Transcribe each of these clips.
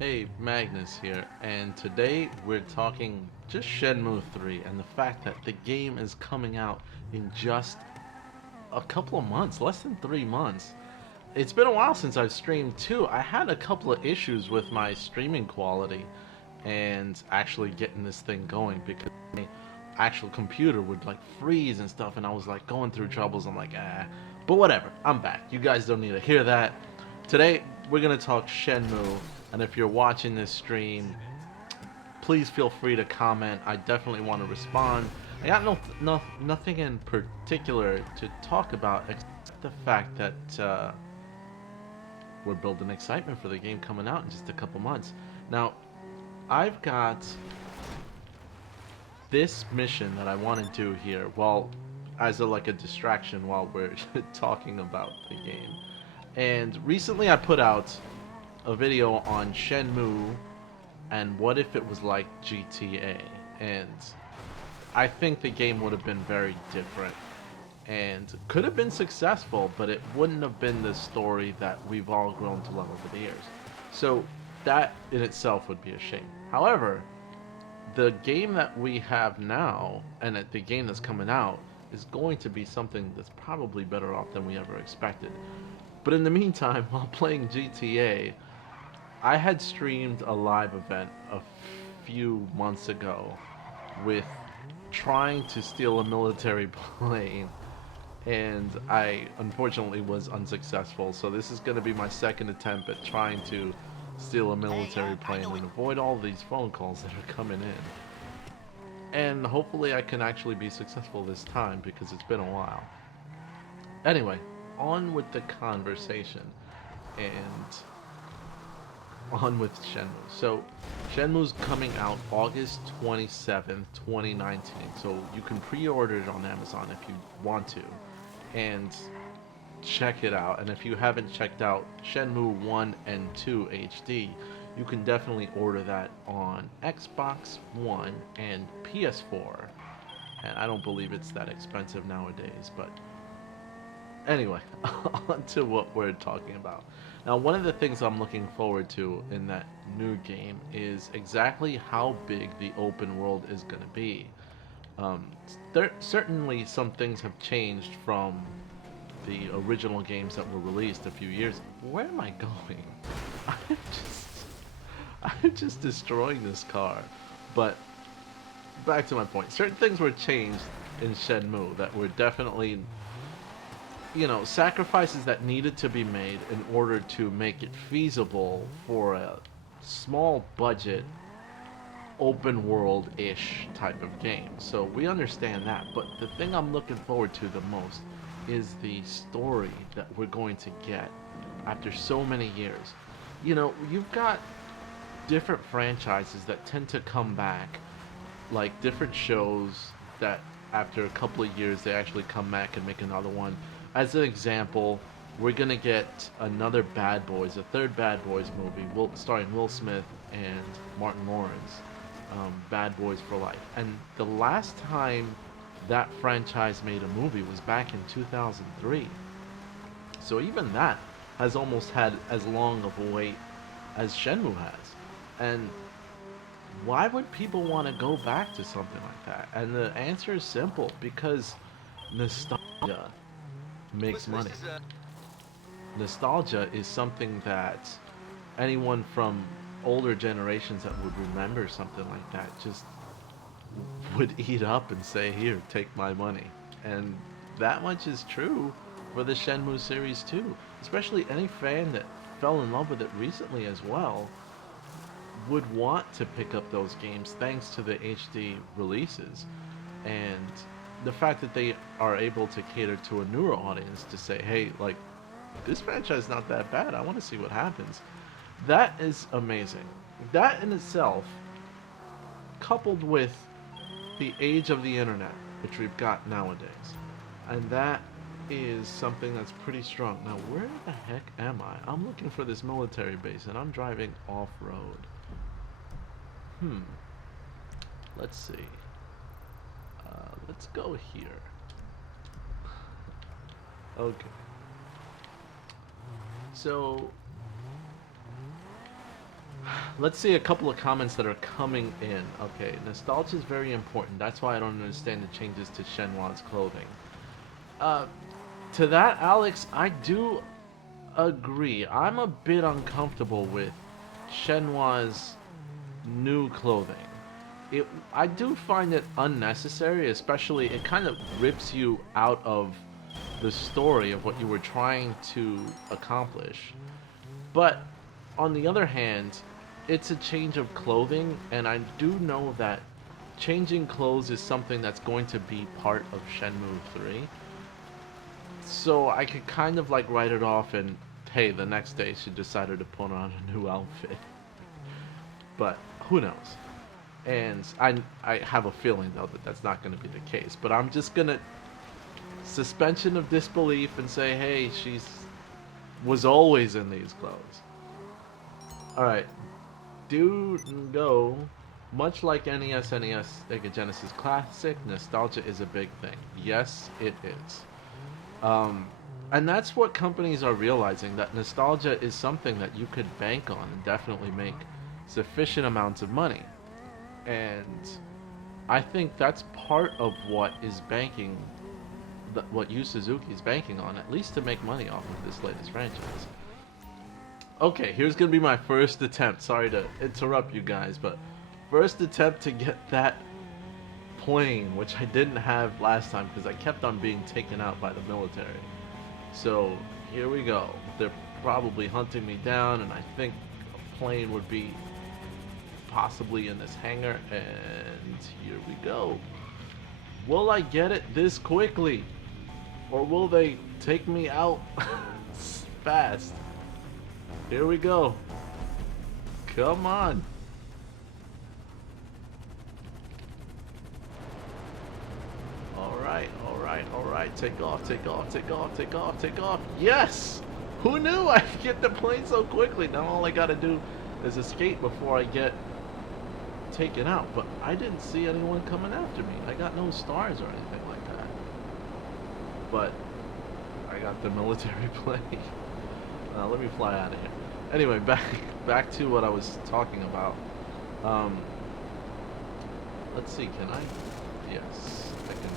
Hey, Magnus here, and today we're talking just Shenmue 3 and the fact that the game is coming out in just a couple of months, less than 3 months. It's been a while since I've streamed too. I had a couple of issues with my streaming quality and actually getting this thing going because my actual computer would like freeze and stuff, and I was like going through troubles. I'm like, ah, but whatever, I'm back. You guys don't need to hear that. Today, we're gonna talk Shenmue, and if you're watching this stream, please feel free to comment. I definitely want to respond. I got nothing in particular to talk about except the fact that we're building excitement for the game coming out in just a couple months. Now, I've got this mission that I want to do here, well, as a distraction while we're talking about the game. And recently I put out a video on Shenmue and what if it was like GTA. And I think the game would have been very different and could have been successful, but it wouldn't have been the story that we've all grown to love over the years. So that in itself would be a shame. However, the game that we have now and the game that's coming out is going to be something that's probably better off than we ever expected. But in the meantime, while playing GTA, I had streamed a live event a few months ago with trying to steal a military plane, and I unfortunately was unsuccessful. So this is going to be my second attempt at trying to steal a military plane and avoid all these phone calls that are coming in. And hopefully I can actually be successful this time because it's been a while. Anyway, on with the conversation and on with Shenmue. So, Shenmue's coming out August 27th, 2019. So, you can pre order it on Amazon if you want to. And check it out. And if you haven't checked out Shenmue 1 and 2 HD, you can definitely order that on Xbox One and PS4. And I don't believe it's that expensive nowadays, but anyway, on to what we're talking about. Now, one of the things I'm looking forward to in that new game is exactly how big the open world is going to be. Um, certainly, some things have changed from the original games that were released a few years. Where am I going? I'm just, I'm just destroying this car. But back to my point. Certain things were changed in Shenmue that were definitely, sacrifices that needed to be made in order to make it feasible for a small budget, open world ish type of game. So we understand that. But the thing I'm looking forward to the most is the story that we're going to get after so many years. You've got different franchises that tend to come back, like different shows that after a couple of years they actually come back and make another one. As an example, we're gonna get another Bad Boys, a third Bad Boys movie, starring Will Smith and Martin Lawrence, Bad Boys for Life. And the last time that franchise made a movie was back in 2003. So even that has almost had as long of a wait as Shenmue has. And why would people want to go back to something like that? And the answer is simple, because nostalgia makes money. Nostalgia is something that anyone from older generations that would remember something like that just would eat up and say, here, take my money. And that much is true for the Shenmue series too. Especially any fan that fell in love with it recently as well would want to pick up those games thanks to the HD releases. And the fact that they are able to cater to a newer audience to say, hey, like, this franchise is not that bad, I want to see what happens. That is amazing. That in itself, coupled with the age of the internet, which we've got nowadays, and that is something that's pretty strong. Now, where the heck am I? I'm looking for this military base, and I'm driving off-road. Let's see. Let's go here. Okay. So, let's see a couple of comments that are coming in. Okay, nostalgia is very important. That's why I don't understand the changes to Shenhua's clothing. Uh, to that, Alex, I do agree. I'm a bit uncomfortable with Shenhua's new clothing. I do find it unnecessary, especially it kind of rips you out of the story of what you were trying to accomplish. But on the other hand, it's a change of clothing, and I do know that changing clothes is something that's going to be part of Shenmue 3. So I could kind of like write it off and hey, the next day she decided to put on a new outfit. But who knows? And I have a feeling though that that's not going to be the case. But I'm just gonna suspension of disbelief and say, hey, she's was always in these clothes. All right, do go. Much like NES, Sega Genesis Classic, nostalgia is a big thing. Yes, it is. And that's what companies are realizing, that nostalgia is something that you could bank on and definitely make sufficient amounts of money. And I think that's part of what is banking, what Yu Suzuki is banking on, at least to make money off of this latest franchise. Okay, here's gonna be my first attempt. Sorry to interrupt you guys, but first attempt to get that plane, which I didn't have last time because I kept on being taken out by the military. So here we go. They're probably hunting me down, and I think a plane would be possibly in this hangar, and here we go. Will I get it this quickly, or will they take me out fast? Here we go. Come on. Alright. Take off. Yes! Who knew I could get the plane so quickly? Now all I gotta do is escape before I get taken out. But I didn't see anyone coming after me. I got no stars or anything like that. But I got the military plane. Let me fly out of here. Anyway, back to what I was talking about. Let's see, can I? Yes, I can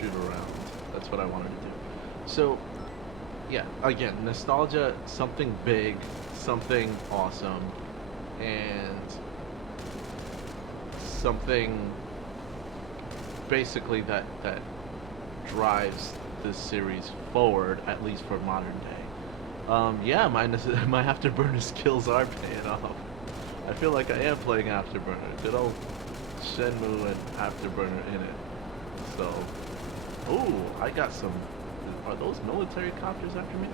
shoot around. That's what I wanted to do. So, yeah, again, nostalgia, something big, something awesome, and something basically that drives this series forward, at least for modern day. Yeah, my Afterburner skills are paying off. I feel like I am playing Afterburner. Good old Shenmue and Afterburner in it. So, ooh, I got some. Are those military copters after me?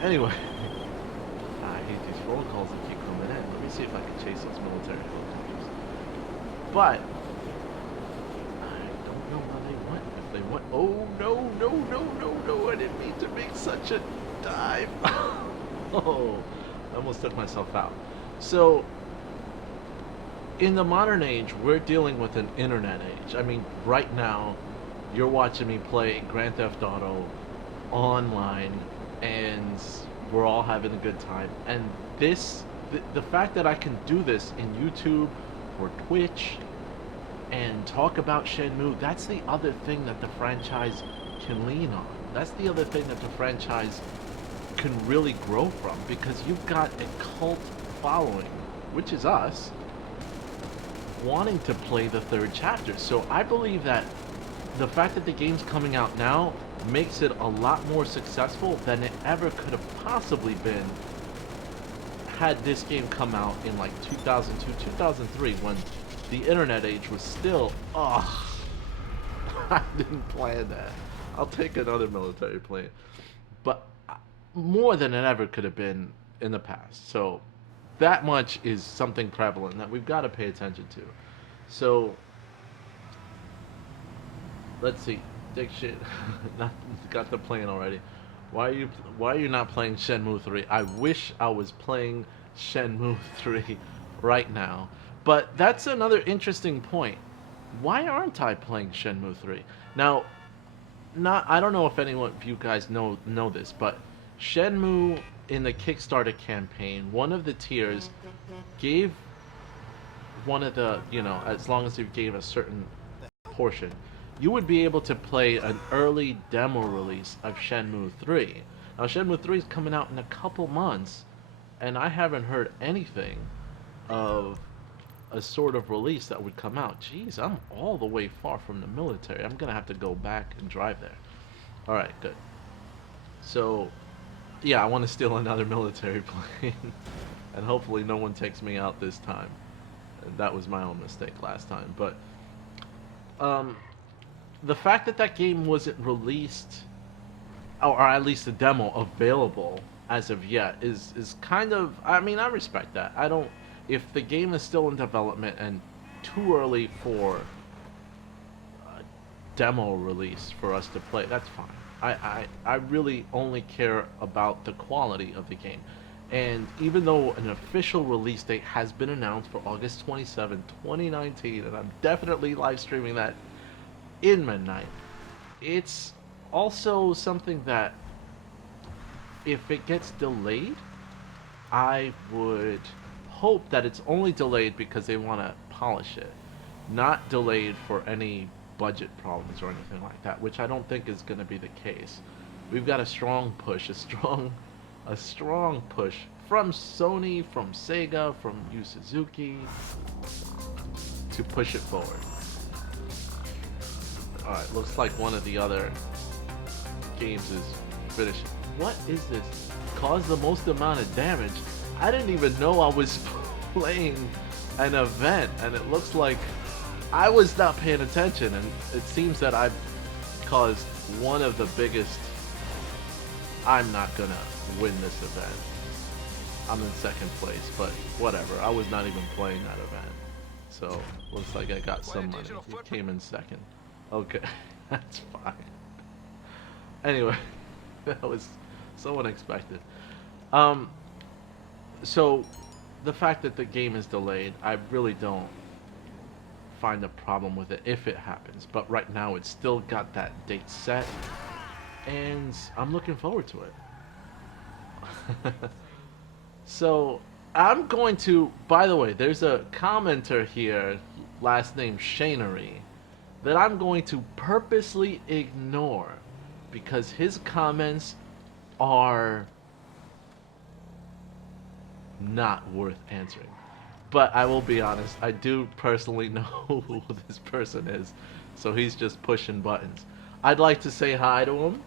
Anyway, I hate these phone calls that keep coming in. Let me see if I can chase those military helicopters. But I don't know where they went. If they went, oh no! I didn't mean to make such a dive. Oh, I almost took myself out. So, in the modern age, we're dealing with an internet age. I mean, right now, you're watching me play Grand Theft Auto online, and we're all having a good time. And the fact that I can do this in YouTube or Twitch and talk about Shenmue, that's the other thing that the franchise can lean on. That's the other thing that the franchise can really grow from, because you've got a cult following, which is us, wanting to play the third chapter. So I believe that the fact that the game's coming out now makes it a lot more successful than it ever could have possibly been had this game come out in like 2002, 2003, when the internet age was still, I didn't plan that. I'll take another military plane. But more than it ever could have been in the past. So that much is something prevalent that we've got to pay attention to. So let's see. Dick shit. Got the plane already. Why are you not playing Shenmue 3? I wish I was playing Shenmue 3 right now. But that's another interesting point. Why aren't I playing Shenmue 3? Now, I don't know if anyone of you guys know this, but Shenmue in the Kickstarter campaign, one of the tiers gave one of the, as long as you gave a certain portion, you would be able to play an early demo release of Shenmue 3. Now, Shenmue 3 is coming out in a couple months, and I haven't heard anything of a sort of release that would come out. Jeez, I'm all the way far from the military. I'm gonna have to go back and drive there. All right, good. So, yeah, I want to steal another military plane, and hopefully no one takes me out this time. And that was my own mistake last time. But um, the fact that that game wasn't released, or at least the demo available as of yet, is kind of. I mean, I respect that. I don't. If the game is still in development and too early for a demo release for us to play, that's fine. I really only care about the quality of the game. And even though an official release date has been announced for August 27, 2019, and I'm definitely live streaming that in midnight, it's also something that if it gets delayed, I would hope that it's only delayed because they want to polish it, not delayed for any budget problems or anything like that, which I don't think is going to be the case. We've got a strong push, a strong push from Sony, from Sega, from Yu Suzuki to push it forward. Alright, looks like one of the other games is finished. What is this? Caused the most amount of damage. I didn't even know I was playing an event, and it looks like I was not paying attention, and it seems that I've caused one of the biggest. I'm not gonna win this event. I'm in second place, but whatever. I was not even playing that event. So, looks like I got some money. He came in second. Okay, that's fine. Anyway, that was so unexpected. So, the fact that the game is delayed, I really don't find a problem with it if it happens. But right now, it's still got that date set, and I'm looking forward to it. So, I'm going to, by the way, there's a commenter here, last name Shanery, that I'm going to purposely ignore because his comments are not worth answering. But I will be honest, I do personally know who this person is, so he's just pushing buttons. I'd like to say hi to him,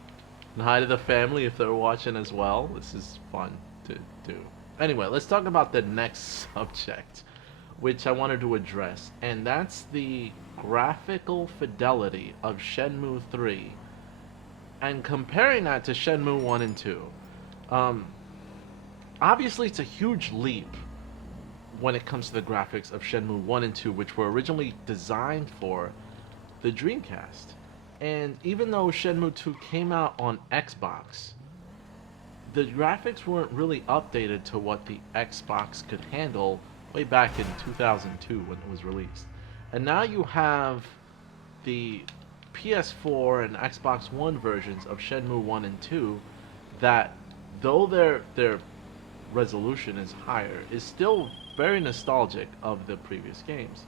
and hi to the family if they're watching as well. This is fun to do. Anyway, let's talk about the next subject, which I wanted to address, and that's the graphical fidelity of Shenmue 3, and comparing that to Shenmue 1 and 2. Obviously, it's a huge leap when it comes to the graphics of Shenmue 1 and 2, which were originally designed for the Dreamcast. And even though Shenmue 2 came out on Xbox, the graphics weren't really updated to what the Xbox could handle way back in 2002 when it was released. And now you have the PS4 and Xbox One versions of Shenmue 1 and 2 that, though their resolution is higher, is still very nostalgic of the previous games.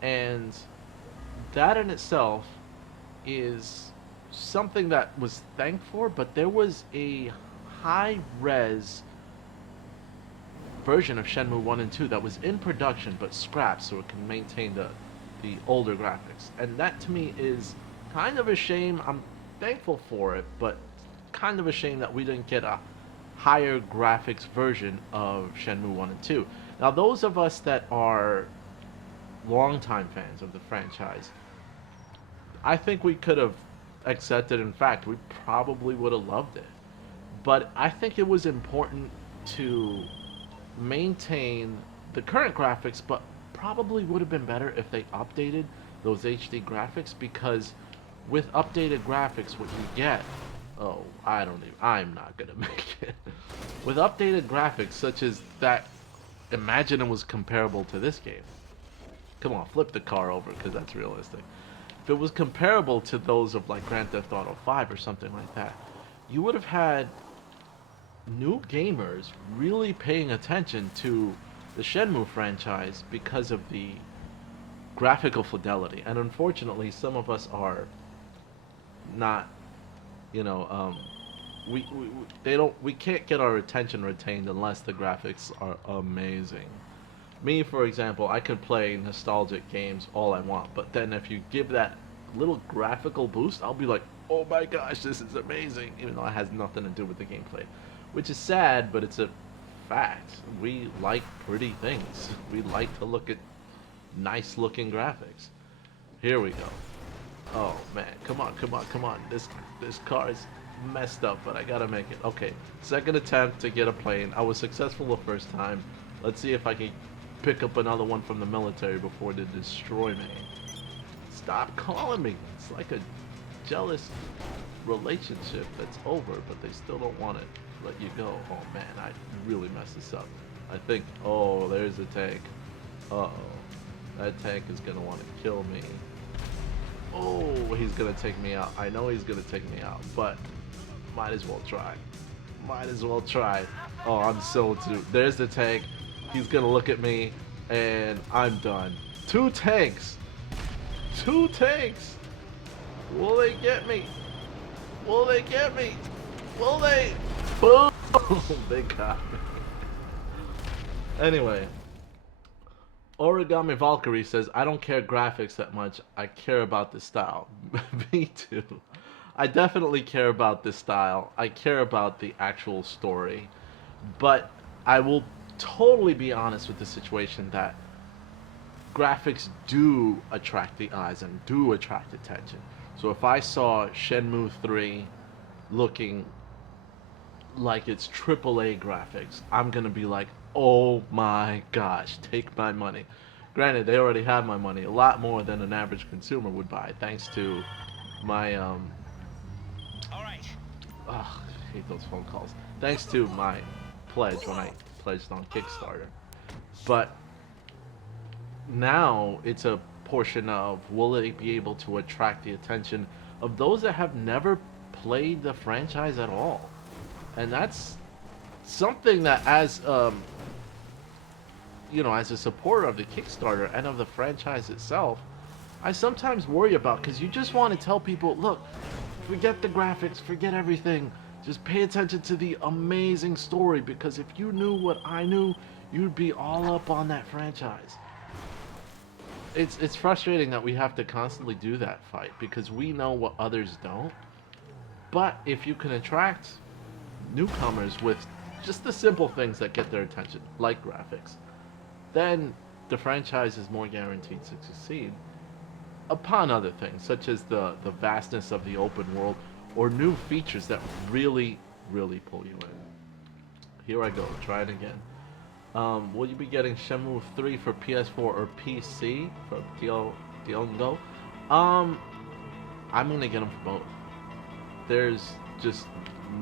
And that in itself is something that was thanked for, but there was a high-res version of Shenmue 1 and 2 that was in production but scrapped so it can maintain the older graphics. And that to me is kind of a shame. I'm thankful for it, but kind of a shame that we didn't get a higher graphics version of Shenmue 1 and 2. Now, those of us that are longtime fans of the franchise, I think we could have accepted. In fact, we probably would have loved it. But I think it was important to maintain the current graphics, but probably would have been better if they updated those HD graphics, because with updated graphics, what you get, I'm not gonna make it. With updated graphics, such as that, imagine it was comparable to this game. Come on, flip the car over, because that's realistic. If it was comparable to those of like Grand Theft Auto 5 or something like that, you would have had new gamers really paying attention to the Shenmue franchise because of the graphical fidelity. And unfortunately, some of us are not, you know, they don't, we can't get our attention retained unless the graphics are amazing. Me, for example, I could play nostalgic games all I want, but then if you give that little graphical boost, I'll be like, oh my gosh, this is amazing, even though it has nothing to do with the gameplay. Which is sad, but it's a fact. We like pretty things. We like to look at nice looking graphics. Here we go. Oh man, come on, come on, come on. This car is messed up, but I gotta make it. Okay, second attempt to get a plane. I was successful the first time. Let's see if I can pick up another one from the military before they destroy me. Stop calling me. It's like a jealous relationship that's over, but they still don't want to let you go. Oh man, I really messed this up. I think, oh, there's a tank. Uh-oh. That tank is gonna want to kill me. Oh, he's gonna take me out. I know he's gonna take me out, but might as well try. Might as well try. Oh, I'm so too. There's the tank. He's gonna look at me, and I'm done. Two tanks. Two tanks. Will they get me? Will they get me? Will they? Boom! They got me. Anyway. Origami Valkyrie says, I don't care graphics that much. I care about the style. Me too. I definitely care about the style. I care about the actual story. But I will totally be honest with the situation that graphics do attract the eyes and do attract attention. So if I saw Shenmue 3 looking like it's AAA graphics, I'm gonna be like, oh my gosh, take my money. Granted, they already have my money, a lot more than an average consumer would buy, thanks to my All right. I hate those phone calls. Thanks to my pledge when I pledged on Kickstarter. But now it's a portion of, will it be able to attract the attention of those that have never played the franchise at all? And that's something that, as you know, as a supporter of the Kickstarter and of the franchise itself, I sometimes worry about, because you just want to tell people, look, forget the graphics, forget everything, just pay attention to the amazing story, because if you knew what I knew, you'd be all up on that franchise. It's frustrating that we have to constantly do that fight, because we know what others don't. But if you can attract newcomers with just the simple things that get their attention, like graphics, then the franchise is more guaranteed to succeed upon other things, such as the vastness of the open world or new features that really, really pull you in. Here I go, try it again. Will you be getting Shenmue 3 for PS4 or PC for Diongo? I'm gonna get them for both. There's just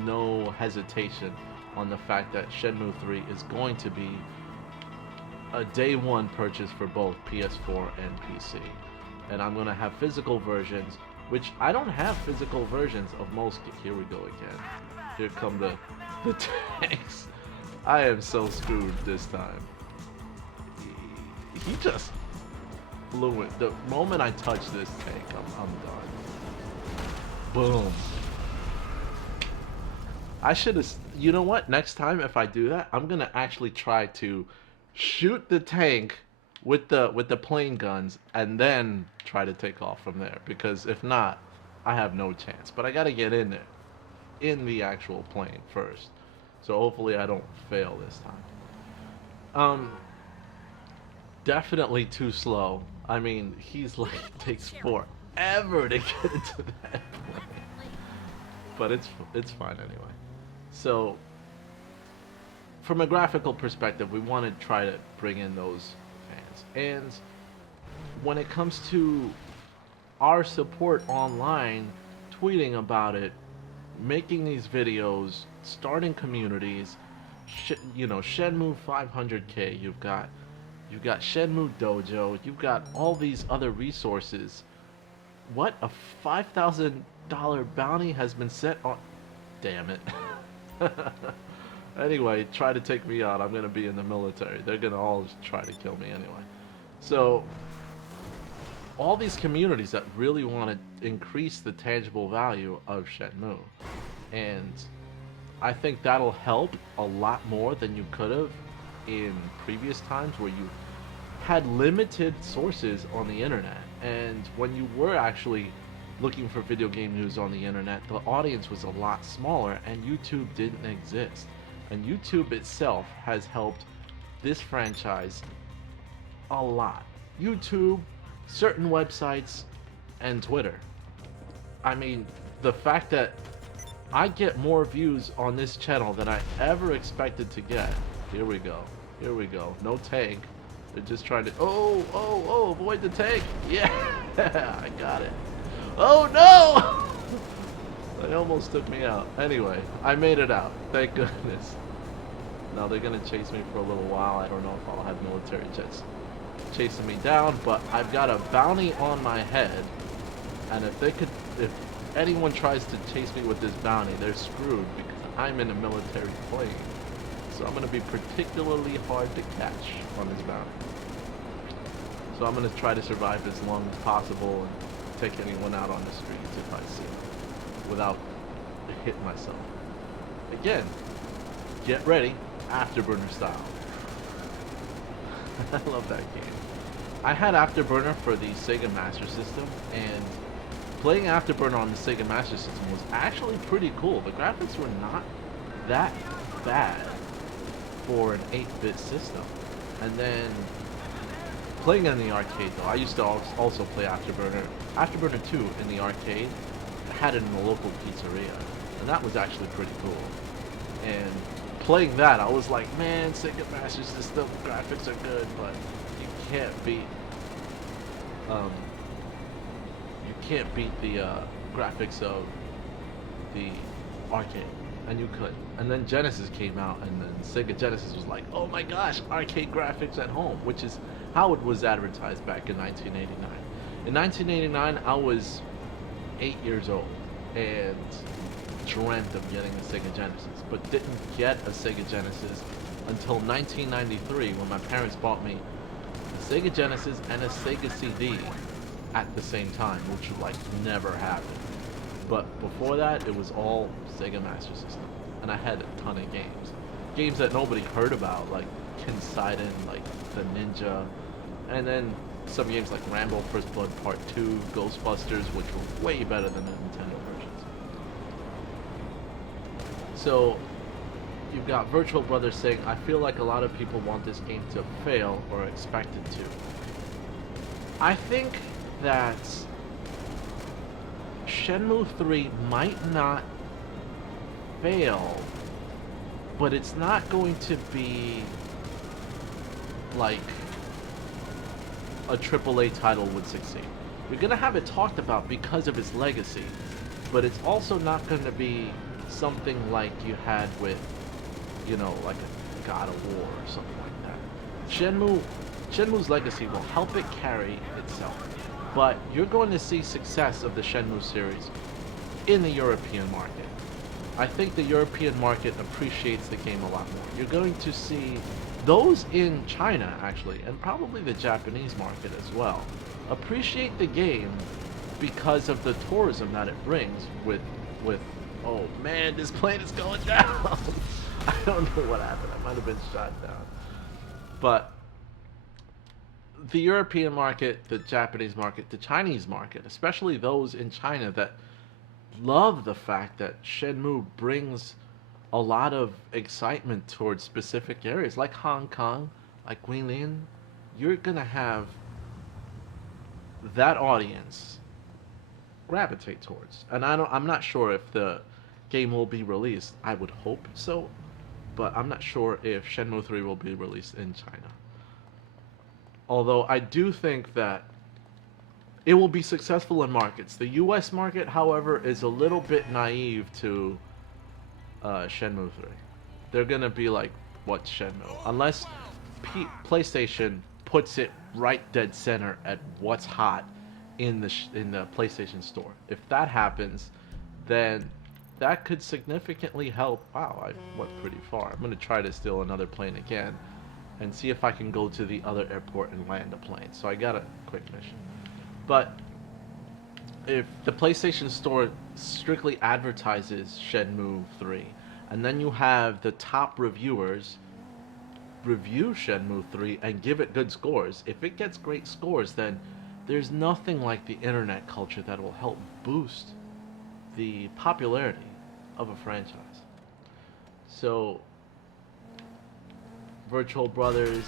no hesitation on the fact that Shenmue 3 is going to be a day one purchase for both PS4 and PC. And I'm going to have physical versions, which I don't have physical versions of most. Here we go again. Here come the tanks. I am so screwed this time. He just blew it. The moment I touch this tank, I'm done. Boom. I should have, you know what, next time if I do that, I'm going to actually try to shoot the tank with the plane guns and then try to take off from there, because if not, I have no chance. But I got to get in there, in the actual plane first. So hopefully I don't fail this time. Definitely too slow. I mean, he's like, it takes forever to get into that plane. But it's fine anyway. So, from a graphical perspective, we want to try to bring in those fans. And when it comes to our support online, tweeting about it, making these videos, starting communities, you know, Shenmue 500K, you've got Shenmue Dojo, you've got all these other resources. What? A $5,000 bounty has been set on... Damn it. Anyway, try to take me out. I'm gonna be in the military. They're gonna all try to kill me anyway. So all these communities that really want to increase the tangible value of Shenmue, and I think that'll help a lot more than you could have in previous times where you had limited sources on the internet. And when you were actually looking for video game news on the internet, the audience was a lot smaller and YouTube didn't exist. And YouTube itself has helped this franchise a lot. YouTube, certain websites, and Twitter. I mean, the fact that I get more views on this channel than I ever expected to get. Here we go. Here we go. No tank. They're just trying to... Oh, avoid the tank. Yeah, I got it. Oh, no! They almost took me out. Anyway, I made it out. Thank goodness. Now they're going to chase me for a little while. I don't know if I'll have military jets chasing me down, but I've got a bounty on my head. And if anyone tries to chase me with this bounty, they're screwed because I'm in a military plane. So I'm going to be particularly hard to catch on this bounty. So I'm going to try to survive as long as possible and take anyone out on the streets if I see them without hitting myself. Again, get ready, Afterburner style. I love that game. I had Afterburner for the Sega Master System, and playing Afterburner on the Sega Master System was actually pretty cool. The graphics were not that bad for an 8-bit system. And then playing in the arcade though, I used to also play Afterburner. Afterburner 2 in the arcade, I had it in the local pizzeria, and that was actually pretty cool. And playing that, I was like, man, Sega Master System graphics are good, but you can't beat the graphics of the arcade, and you could. And then Genesis came out, and then Sega Genesis was like, oh my gosh, arcade graphics at home, which is how it was advertised back in 1989. In 1989, I was 8 years old and dreamt of getting a Sega Genesis, but didn't get a Sega Genesis until 1993 when my parents bought me a Sega Genesis and a Sega CD at the same time, which like never happened. But before that, it was all Sega Master System, and I had a ton of games. Games that nobody heard about, like Kinsidon, like the Ninja, and then some games like Rambo First Blood Part 2, Ghostbusters, which were way better than the Nintendo versions. So you've got Virtual Brothers saying, I feel like a lot of people want this game to fail or expect it to. I think that Shenmue 3 might not fail, but it's not going to be like a AAA title would succeed. You're going to have it talked about because of its legacy, but it's also not going to be something like you had with, you know, like a God of War or something like that. Shenmue's legacy will help it carry itself, but you're going to see success of the Shenmue series in the European market. I think the European market appreciates the game a lot more. You're going to see those in China, actually, and probably the Japanese market as well, appreciate the game because of the tourism that it brings with oh man, this plane is going down. I don't know what happened. I might have been shot down. But the European market, the Japanese market, the Chinese market, especially those in China that love the fact that Shenmue brings a lot of excitement towards specific areas, like Hong Kong, like Guilin. You're gonna have that audience gravitate towards. And I'm not sure if the game will be released. I would hope so, but I'm not sure if Shenmue 3 will be released in China. Although I do think that it will be successful in markets. The US market, however, is a little bit naive to Shenmue 3. They're gonna be like, what's Shenmue? Unless PlayStation puts it right dead center at what's hot in the PlayStation Store. If that happens, then that could significantly help. Wow, I went pretty far. I'm gonna try to steal another plane again and see if I can go to the other airport and land a plane. So I got a quick mission. But if the PlayStation Store strictly advertises Shenmue 3, and then you have the top reviewers review Shenmue 3 and give it good scores, if it gets great scores, then there's nothing like the internet culture that will help boost the popularity of a franchise. So, Virtual Brothers,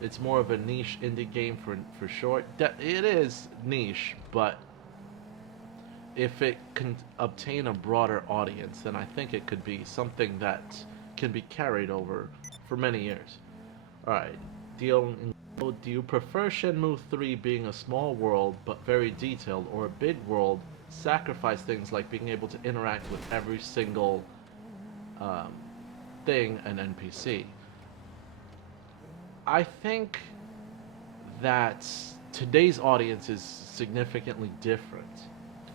it's more of a niche indie game for short. It is niche, but if it can obtain a broader audience, then I think it could be something that can be carried over for many years. Alright, do you prefer Shenmue 3 being a small world but very detailed, or a big world, sacrifice things like being able to interact with every single thing and NPC? I think that today's audience is significantly different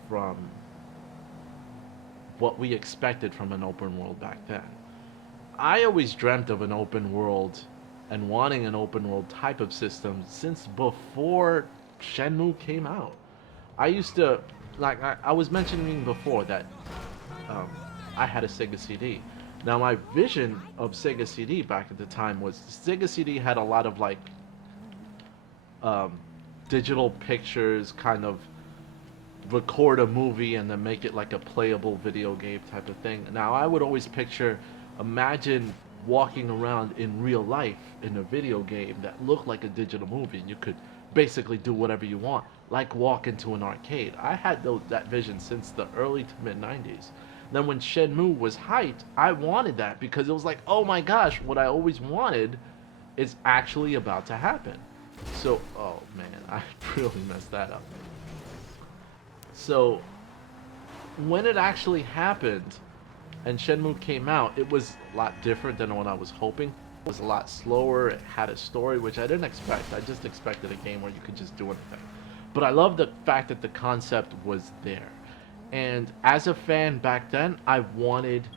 from what we expected from an open world back then. I always dreamt of an open world and wanting an open world type of system since before Shenmue came out. I used to, like I was mentioning before that I had a Sega CD. Now my vision of Sega CD back at the time was Sega CD had a lot of like digital pictures, kind of record a movie and then make it like a playable video game type of thing. Now I would always picture, imagine walking around in real life in a video game that looked like a digital movie, and you could basically do whatever you want, like walk into an arcade. I had that vision since the early to mid 90s. Then when Shenmue was hyped, I wanted that because it was like, oh my gosh, what I always wanted is actually about to happen. So, oh man, I really messed that up. So, when it actually happened and Shenmue came out, it was a lot different than what I was hoping. It was a lot slower, it had a story, which I didn't expect. I just expected a game where you could just do anything. But I love the fact that the concept was there. And as a fan back then, I wanted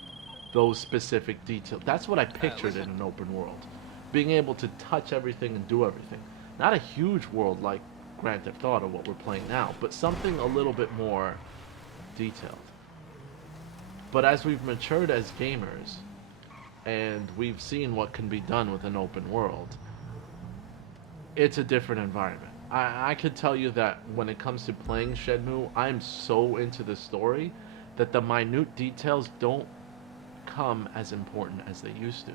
those specific details. That's what I pictured in an open world. Being able to touch everything and do everything. Not a huge world like Grand Theft Auto, what we're playing now, but something a little bit more detailed. But as we've matured as gamers, and we've seen what can be done with an open world, it's a different environment. I could tell you that when it comes to playing Shenmue, I'm so into the story that the minute details don't come as important as they used to.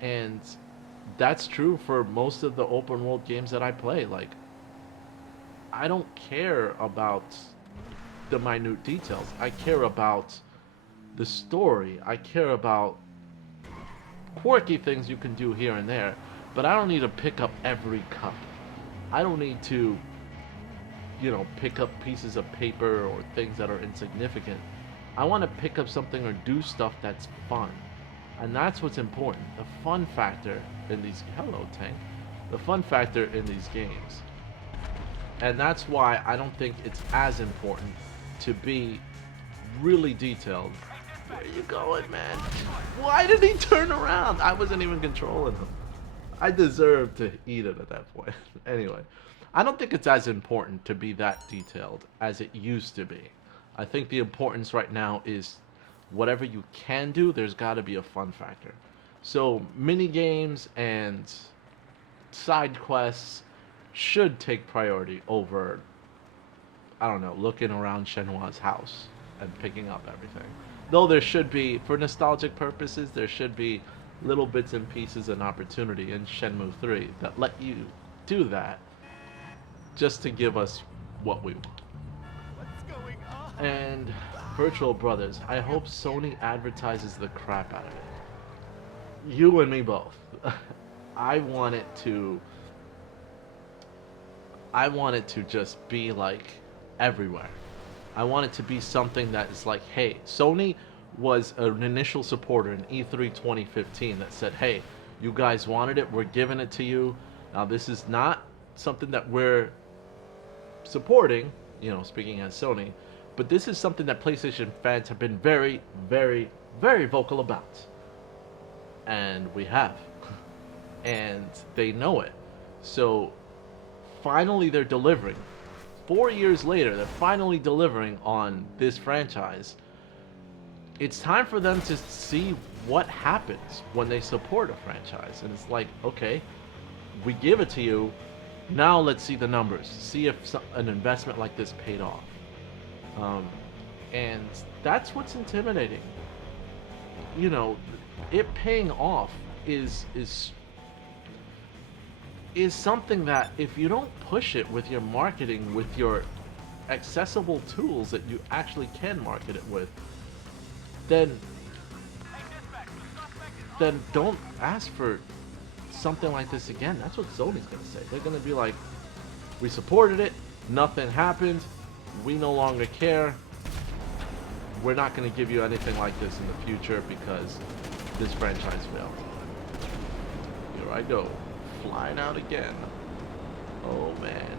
And that's true for most of the open world games that I play. Like, I don't care about the minute details. I care about the story. I care about quirky things you can do here and there, but I don't need to pick up every cup. I don't need to, pick up pieces of paper or things that are insignificant. I want to pick up something or do stuff that's fun. And that's what's important. The fun factor in these... Hello, Tank. The fun factor in these games. And that's why I don't think it's as important to be really detailed. Where are you going, man? Why did he turn around? I wasn't even controlling him. I deserved to eat it at that point. Anyway, I don't think it's as important to be that detailed as it used to be. I think the importance right now is whatever you can do, there's got to be a fun factor. So mini games and side quests should take priority over, I don't know, looking around Shenhua's house and picking up everything. Though there should be, for nostalgic purposes, there should be little bits and pieces and opportunity in Shenmue 3 that let you do that just to give us what we want. And Virtual Brothers, I hope Sony advertises the crap out of it. You and me both. I want it to just be like everywhere. I want it to be something that is like, hey, Sony was an initial supporter in E3 2015 that said, hey, you guys wanted it, we're giving it to you. Now this is not something that we're supporting, speaking as Sony, But this is something that PlayStation fans have been very, very, very vocal about. And we have. And they know it. So finally they're delivering. 4 years later, they're finally delivering on this franchise. It's time for them to see what happens when they support a franchise. And it's like, okay, we give it to you. Now let's see the numbers. See if an investment like this paid off. And that's what's intimidating. You know, it paying off is something that if you don't push it with your marketing, with your accessible tools that you actually can market it with, then don't ask for something like this again. That's what Sony's gonna say. They're gonna be like, we supported it, nothing happened, we no longer care. We're not gonna give you anything like this in the future because this franchise failed. Here I go, flying out again. Oh man.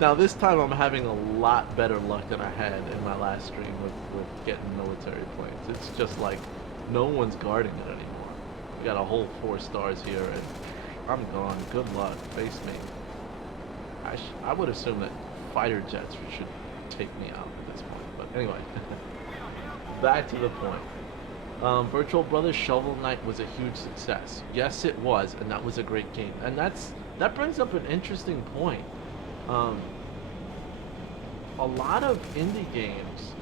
Now this time I'm having a lot better luck than I had in my last stream with getting military planes. It's just like no one's guarding it anymore. We got a whole 4 stars here and I'm gone. Good luck. Face me. I would assume that fighter jets should take me out at this point. But anyway, back to the point. Virtual Brothers Shovel Knight was a huge success. Yes, it was, and that was a great game. And that brings up an interesting point. A lot of indie games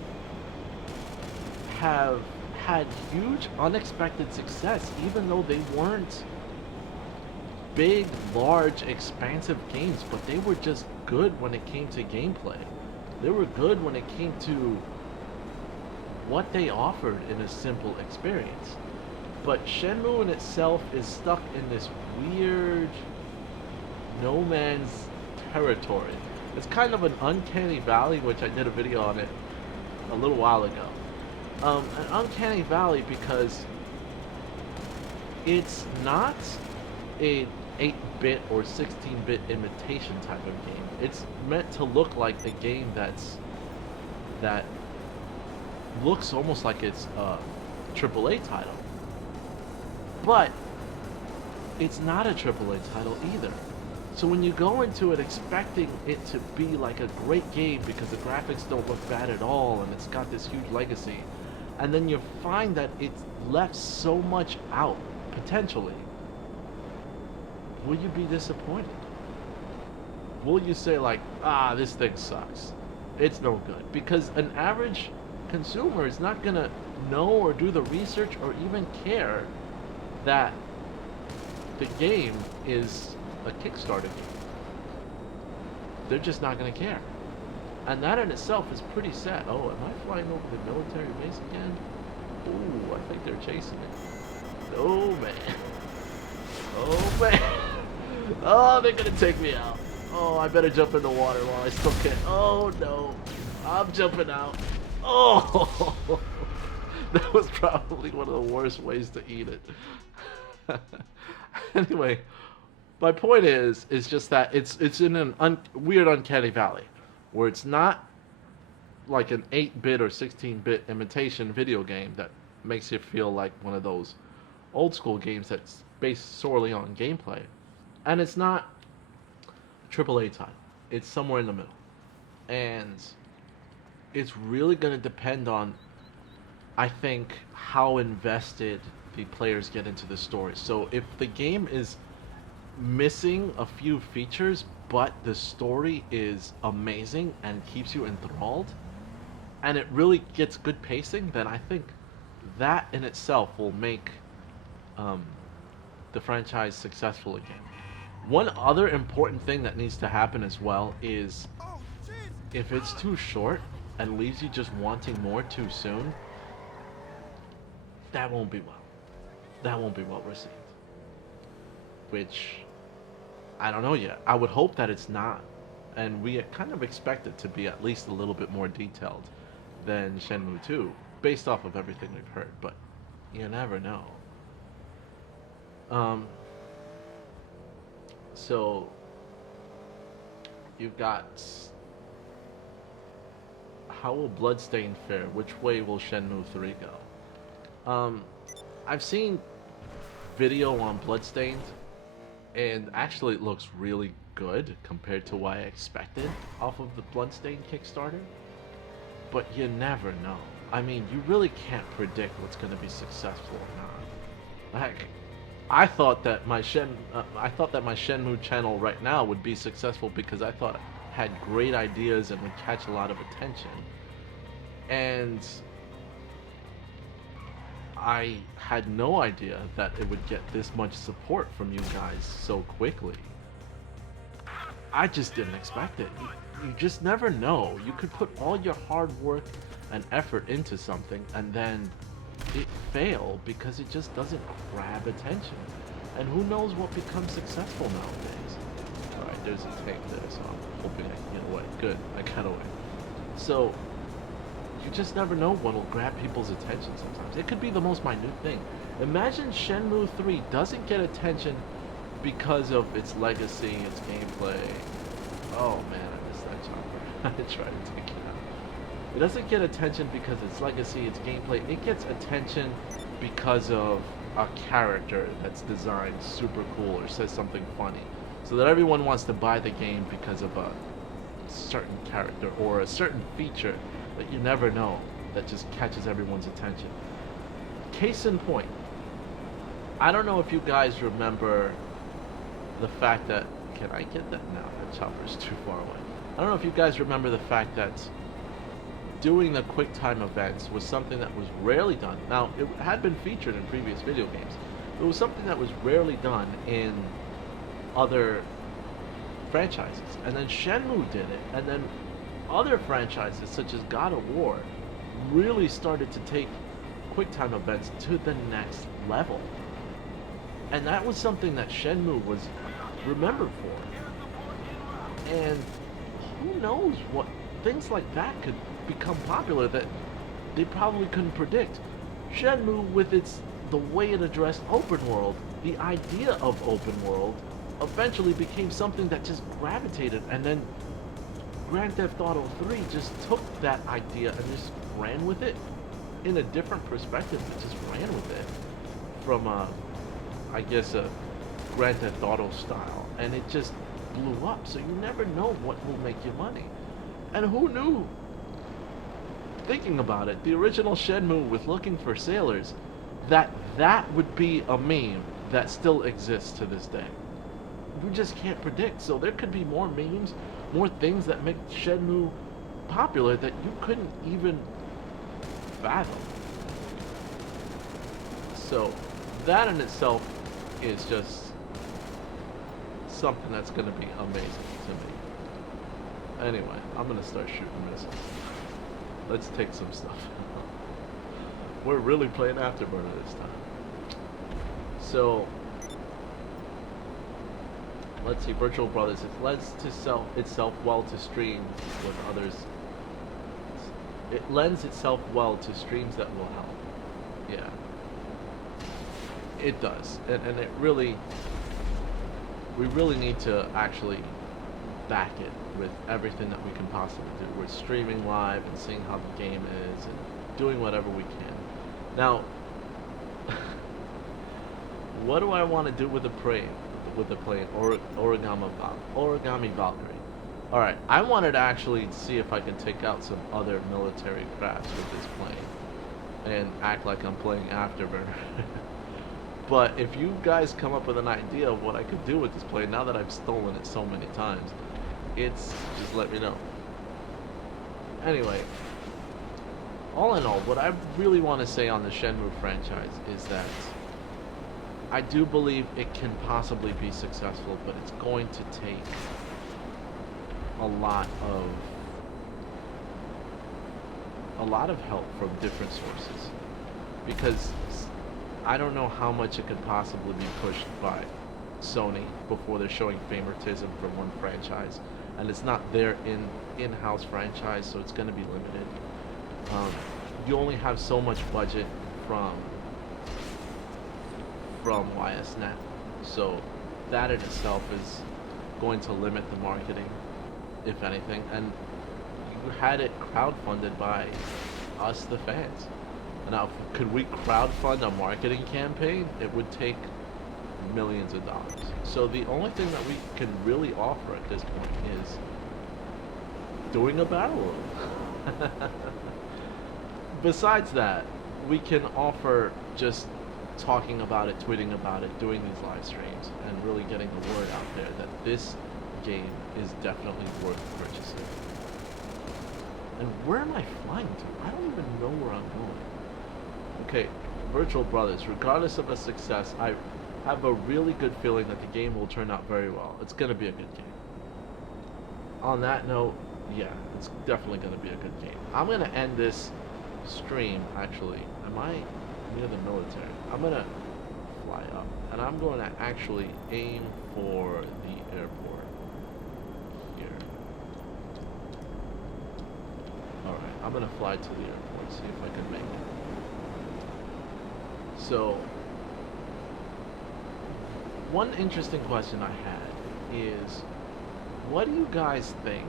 have had huge unexpected success, even though they weren't big, large, expansive games, but they were just good when it came to gameplay. They were good when it came to what they offered in a simple experience. But Shenmue in itself is stuck in this weird no man's territory. It's kind of an uncanny valley, which I did a video on it a little while ago. An uncanny valley because it's not a 8-bit or 16-bit imitation type of game. It's meant to look like a game that looks almost like it's a AAA title. But it's not a AAA title either. So when you go into it expecting it to be like a great game because the graphics don't look bad at all and it's got this huge legacy, and then you find that it's left so much out, potentially, will you be disappointed? Will you say like, this thing sucks, it's no good? Because an average consumer is not gonna know or do the research or even care that the game is a Kickstarter game. They're just not gonna care. And that in itself is pretty sad. Oh, am I flying over the military base again? Ooh, I think they're chasing me. Oh man. Oh man. Oh, they're gonna take me out. Oh, I better jump in the water while I still can. Oh no. I'm jumping out. Oh, that was probably one of the worst ways to eat it. Anyway, my point is just that it's in an weird uncanny valley where it's not like an 8-bit or 16-bit imitation video game that makes you feel like one of those old school games that's based solely on gameplay, and it's not a AAA title. It's somewhere in the middle, and it's really going to depend on, I think, how invested the players get into the story. So if the game is missing a few features, but the story is amazing and keeps you enthralled, and it really gets good pacing, then I think that in itself will make the franchise successful again. One other important thing that needs to happen as well is if it's too short and leaves you just wanting more too soon, that won't be well. That won't be well received. Which, I don't know yet. I would hope that it's not. And we kind of expect it to be at least a little bit more detailed than Shenmue 2, based off of everything we've heard. But you never know. So, you've got how will Bloodstained fare? Which way will Shenmue 3 go? I've seen video on Bloodstained, and actually it looks really good compared to what I expected off of the Bloodstained Kickstarter. But you never know. I mean, you really can't predict what's going to be successful or not. Heck, I thought that my Shenmue channel right now would be successful because I thought it had great ideas and would catch a lot of attention. And I had no idea that it would get this much support from you guys so quickly. I just didn't expect it. You just never know. You could put all your hard work and effort into something and then it fail because it just doesn't grab attention. And who knows what becomes successful nowadays. Alright, there's a tank there, so I'm hoping I can get away. Good, I got away. So, you just never know what will grab people's attention sometimes. It could be the most minute thing. Imagine Shenmue 3 doesn't get attention because of its legacy, its gameplay. Oh man, I missed that chopper. I tried to take it out. It doesn't get attention because its legacy, its gameplay. It gets attention because of a character that's designed super cool or says something funny. So that everyone wants to buy the game because of a certain character or a certain feature that you never know that just catches everyone's attention. Case in point, I don't know if you guys remember the fact that, can I get that? No, that chopper's too far away. I don't know if you guys remember the fact that doing the quick time events was something that was rarely done. Now, it had been featured in previous video games. It was something that was rarely done in other franchises. And then Shenmue did it, and then other franchises such as God of War really started to take quick time events to the next level. And that was something that Shenmue was remembered for. And who knows what things like that could become popular that they probably couldn't predict. Shenmue, with the way it addressed open world, the idea of open world, eventually became something that just gravitated, and then Grand Theft Auto 3 just took that idea and just ran with it in a different perspective. It just ran with it from I guess a Grand Theft Auto style, and it just blew up. So you never know what will make you money. And who knew? Thinking about it, the original Shenmue with Looking for Sailors, that would be a meme that still exists to this day. You just can't predict. So there could be more memes, more things that make Shenmue popular that you couldn't even fathom. So that in itself is just something that's going to be amazing to me. Anyway, I'm going to start shooting missiles. Let's take some stuff. We're really playing Afterburner this time. So, let's see, Virtual Brothers. It lends itself well to streams with others. It lends itself well to streams that will help. Yeah. It does. And it really, we really need to actually back it with everything that we can possibly do. We're streaming live and seeing how the game is and doing whatever we can. Now, what do I want to do with the plane? Origami Valkyrie. Alright, I wanted to actually see if I can take out some other military crafts with this plane and act like I'm playing Afterburner. But if you guys come up with an idea of what I could do with this plane, now that I've stolen it so many times, just let me know. Anyway, all in all, what I really want to say on the Shenmue franchise is that I do believe it can possibly be successful, but it's going to take a lot of help from different sources, because I don't know how much it could possibly be pushed by Sony before they're showing favoritism from one franchise, and it's not their in-house franchise, so it's going to be limited. You only have so much budget from YSNet, so that in itself is going to limit the marketing, if anything. And had it crowdfunded by us, the fans. Now, could we crowdfund a marketing campaign? It would take millions of dollars. So the only thing that we can really offer at this point is doing a battle room. Besides that, we can offer just talking about it, tweeting about it, doing these live streams, and really getting the word out there that this game is definitely worth purchasing. And where am I flying to? I don't even know where I'm going. Okay, Virtual Brothers, regardless of a success, I have a really good feeling that the game will turn out very well. It's going to be a good game. On that note, yeah, it's definitely going to be a good game. I'm going to end this stream, actually. Am I near the military? I'm going to fly up, and I'm going to actually aim for the airport here. Alright, I'm going to fly to the airport, see if I can make it. So, one interesting question I had is, what do you guys think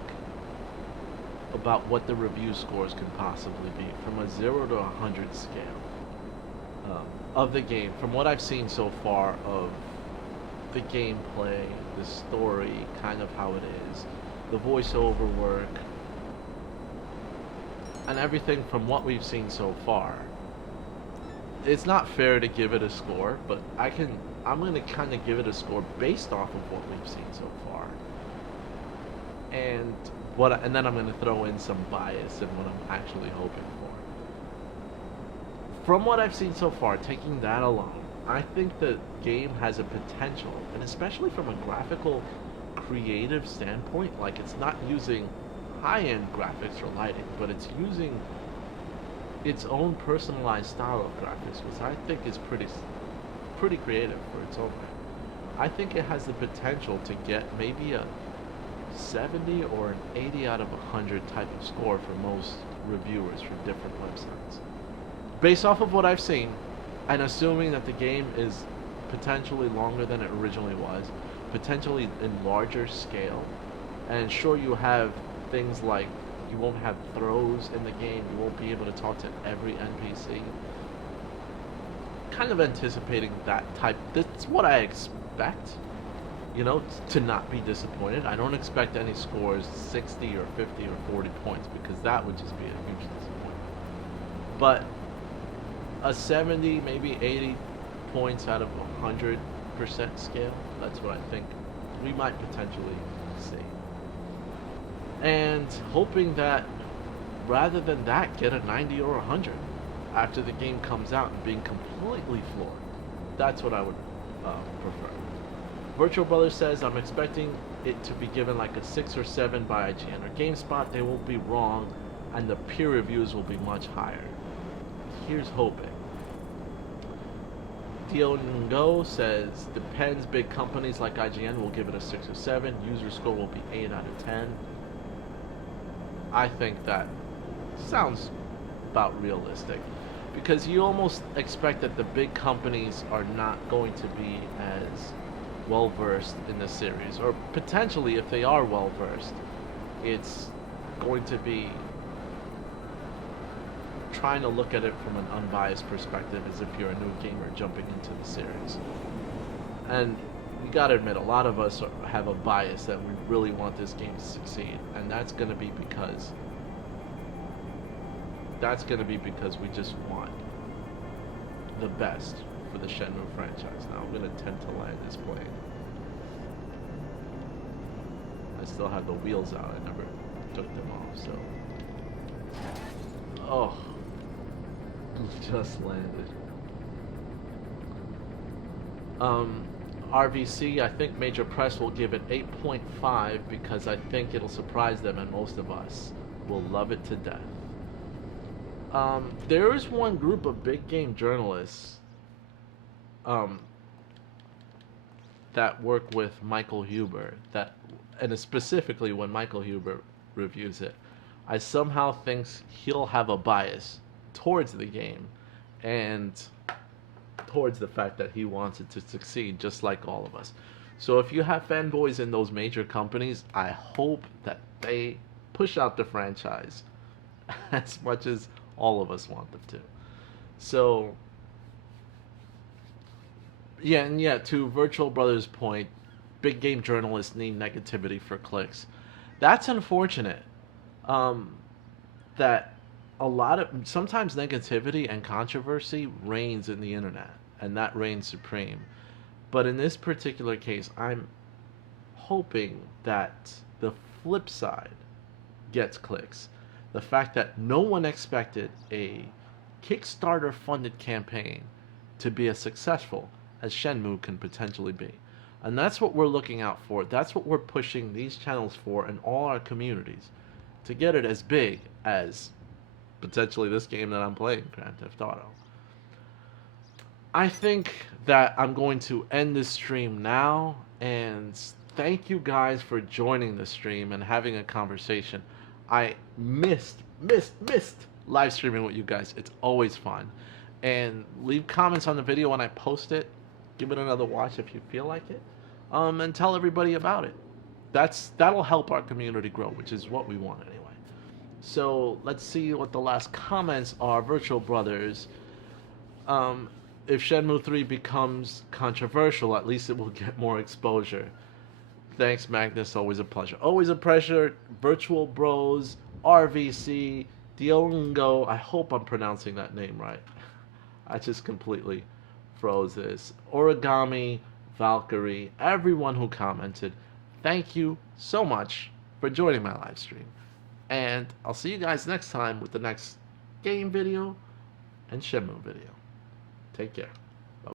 about what the review scores can possibly be from a 0 to 100 scale of the game? From what I've seen so far of the gameplay, the story, kind of how it is, the voiceover work, and everything from what we've seen so far. It's not fair to give it a score, but I'm going to kind of give it a score based off of what we've seen so far. And then I'm going to throw in some bias and what I'm actually hoping for. From what I've seen so far, taking that alone, I think the game has a potential, and especially from a graphical, creative standpoint, like it's not using high-end graphics or lighting, but it's using its own personalized style of graphics, which I think is pretty creative for its own way. I think it has the potential to get maybe a 70 or an 80 out of 100 type of score for most reviewers from different websites. Based off of what I've seen, and assuming that the game is potentially longer than it originally was, potentially in larger scale, and sure, you have things like you won't have throws in the game, you won't be able to talk to every NPC. Kind of anticipating that type, that's what I expect, you know, to not be disappointed. I don't expect any scores 60 or 50 or 40 points, because that would just be a huge disappointment. But a 70, maybe 80 points out of 100% scale, that's what I think we might potentially see. And hoping that rather than that, get a 90 or 100 after the game comes out and being completely floored. That's what I would prefer. Virtual Brothers says, I'm expecting it to be given like a 6 or 7 by IGN or GameSpot. They won't be wrong, and the peer reviews will be much higher. Here's hoping. Diongo says, depends, big companies like IGN will give it a 6 or 7. User score will be 8 out of 10. I think that sounds about realistic, because you almost expect that the big companies are not going to be as well versed in the series, or potentially if they are well versed, it's going to be trying to look at it from an unbiased perspective, as if you're a new gamer jumping into the series. And you gotta admit, a lot of us have a bias that we really want this game to succeed, and that's gonna be because we just want the best for the Shenmue franchise. Now I'm gonna attempt to land this plane. I still have the wheels out, I never took them off, so. Oh, just landed. RVC, I think Major Press will give it 8.5 because I think it'll surprise them, and most of us will love it to death. There is one group of big game journalists that work with Michael Huber, and specifically when Michael Huber reviews it, I somehow think he'll have a bias towards the game and towards the fact that he wants it to succeed, just like all of us. So if you have fanboys in those major companies, I hope that they push out the franchise as much as all of us want them to. So yeah, and yeah, to Virtual Brothers' point, big game journalists need negativity for clicks. That's unfortunate. Um, that a lot of sometimes negativity and controversy reigns in the internet, and that reigns supreme. But in this particular case, I'm hoping that the flip side gets clicks. The fact that no one expected a Kickstarter funded campaign to be as successful as Shenmue can potentially be. And that's what we're looking out for. That's what we're pushing these channels for in all our communities to get it as big as potentially this game that I'm playing, Grand Theft Auto. I think that I'm going to end this stream now, and thank you guys for joining the stream and having a conversation. I missed live streaming with you guys. It's always fun. And leave comments on the video when I post it. Give it another watch if you feel like it. And tell everybody about it. That'll help our community grow, which is what we want anyway. So let's see what the last comments are. Virtual Brothers. If Shenmue 3 becomes controversial, at least it will get more exposure. Thanks, Magnus. Always a pleasure. Always a pleasure. Virtual Bros, RVC, Diongo. I hope I'm pronouncing that name right. I just completely froze this. Origami, Valkyrie, everyone who commented. Thank you so much for joining my live stream. And I'll see you guys next time with the next game video and Shenmue video. Take care.